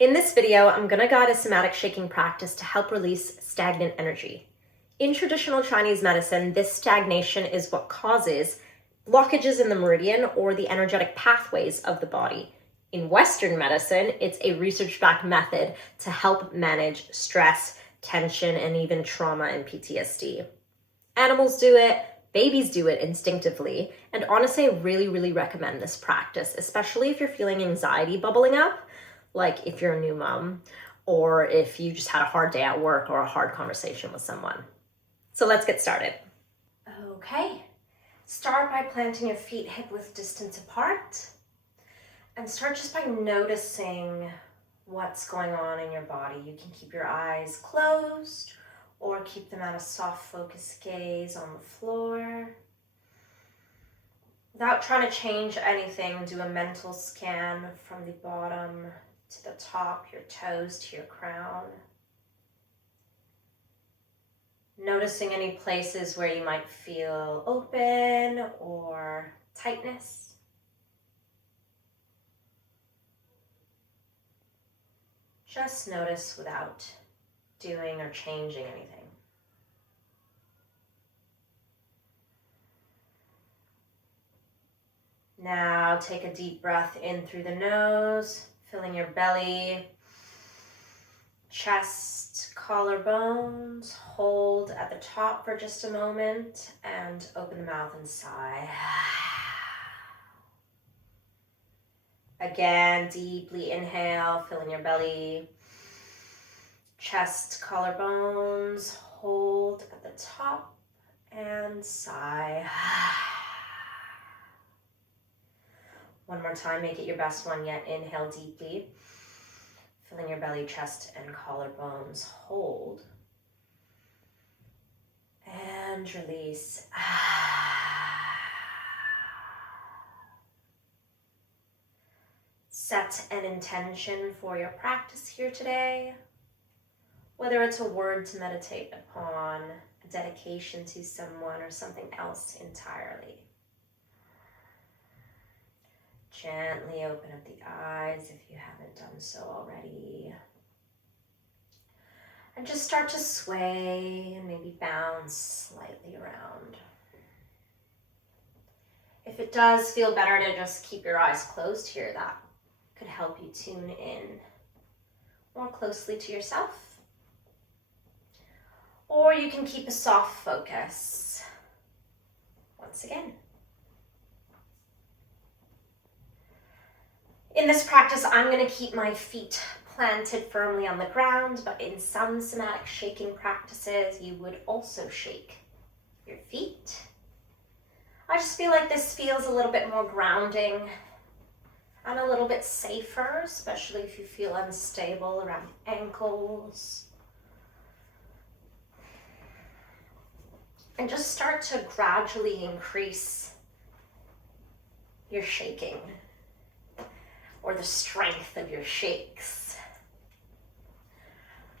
In this video, I'm going to guide a somatic shaking practice to help release stagnant energy. In traditional Chinese medicine, this stagnation is what causes blockages in the meridian or the energetic pathways of the body. In Western medicine, it's a research-backed method to help manage stress, tension, and even trauma and PTSD. Animals do it, babies do it instinctively, and honestly, I really recommend this practice, especially if you're feeling anxiety bubbling up, like if you're a new mom, or if you just had a hard day at work or a hard conversation with someone. So let's get started. Okay, start by planting your feet hip-width distance apart, and start just by noticing what's going on in your body. You can keep your eyes closed, or keep them at a soft focused gaze on the floor. Without trying to change anything, do a mental scan from the bottom to the top, your toes to your crown. Noticing any places where you might feel open or tightness. Just notice without doing or changing anything. Now take a deep breath in through the nose, filling your belly, chest, collarbones. Hold at the top for just a moment and open the mouth and sigh. Again, deeply inhale, filling your belly, chest, collarbones. Hold at the top and sigh. One more time, make it your best one yet. Inhale deeply, filling your belly, chest, and collarbones. Hold. And release. Set an intention for your practice here today. Whether it's a word to meditate upon, a dedication to someone, or something else entirely. Gently open up the eyes if you haven't done so already. And just start to sway and maybe bounce slightly around. If it does feel better to just keep your eyes closed here, that could help you tune in more closely to yourself. Or you can keep a soft focus once again. In this practice, I'm going to keep my feet planted firmly on the ground, but in some somatic shaking practices, you would also shake your feet. I just feel like this feels a little bit more grounding and a little bit safer, especially if you feel unstable around the ankles. And just start to gradually increase your shaking, or the strength of your shakes.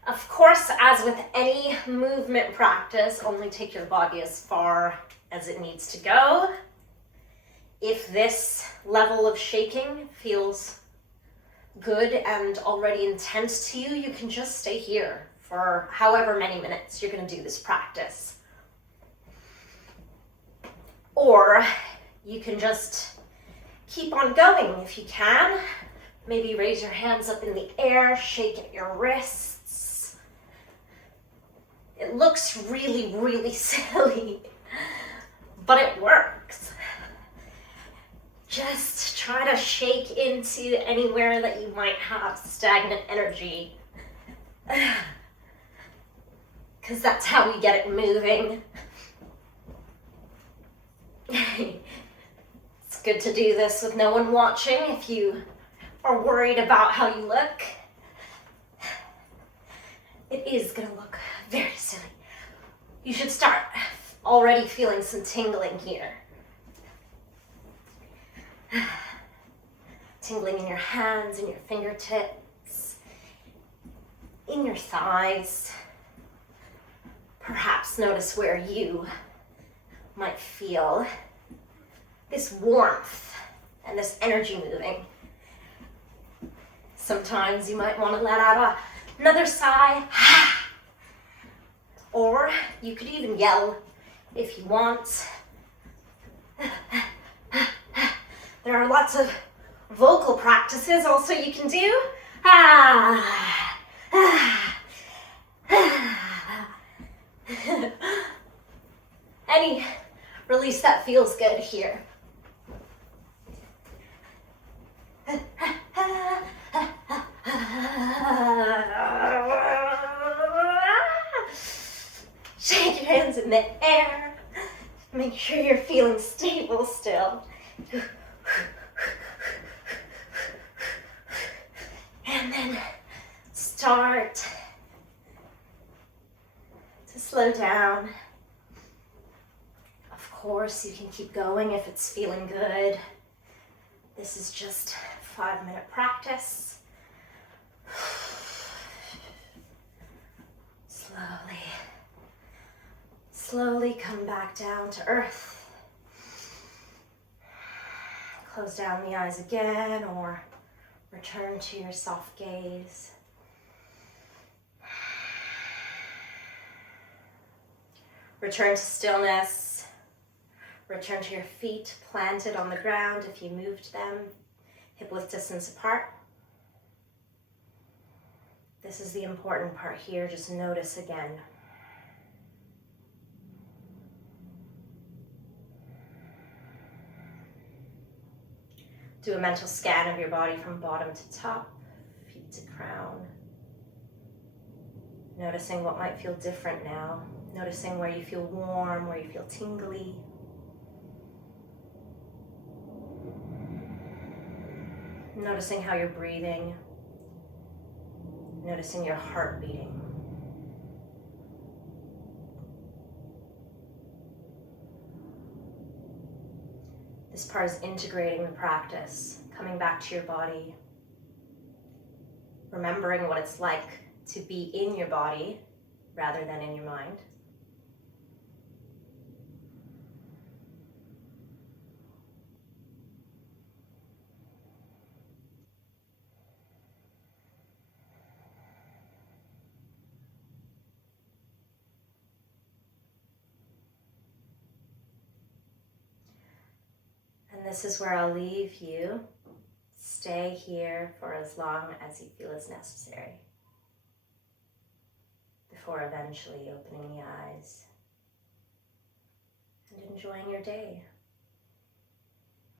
Of course, as with any movement practice, only take your body as far as it needs to go. If this level of shaking feels good and already intense to you, you can just stay here for however many minutes you're going to do this practice. Or you can just keep on going if you can. Maybe raise your hands up in the air, shake at your wrists. It looks really silly, but it works. Just try to shake into anywhere that you might have stagnant energy, because that's how we get it moving. It's good to do this with no one watching if you are worried about how you look. It is going to look very silly. You should start already feeling some tingling here. Tingling in your hands, in your fingertips, in your thighs. Perhaps notice where you might feel this warmth and this energy moving. Sometimes you might want to let out another sigh. Or you could even yell if you want. There are lots of vocal practices also you can do. Any release that feels good here. Shake your hands in the air. Make sure you're feeling stable still. And then start to slow down. Of course, you can keep going if it's feeling good. This is just a 5-minute practice. Slowly come back down to earth. Close down the eyes again or return to your soft gaze. Return to stillness. Return to your feet planted on the ground if you moved them, hip-width distance apart. This is the important part here, just notice again. Do a mental scan of your body from bottom to top, feet to crown. Noticing what might feel different now. Noticing where you feel warm, where you feel tingly. Noticing how you're breathing. Noticing your heart beating. This part is integrating the practice, coming back to your body, remembering what it's like to be in your body rather than in your mind. And this is where I'll leave you. Stay here for as long as you feel is necessary before eventually opening the eyes and enjoying your day.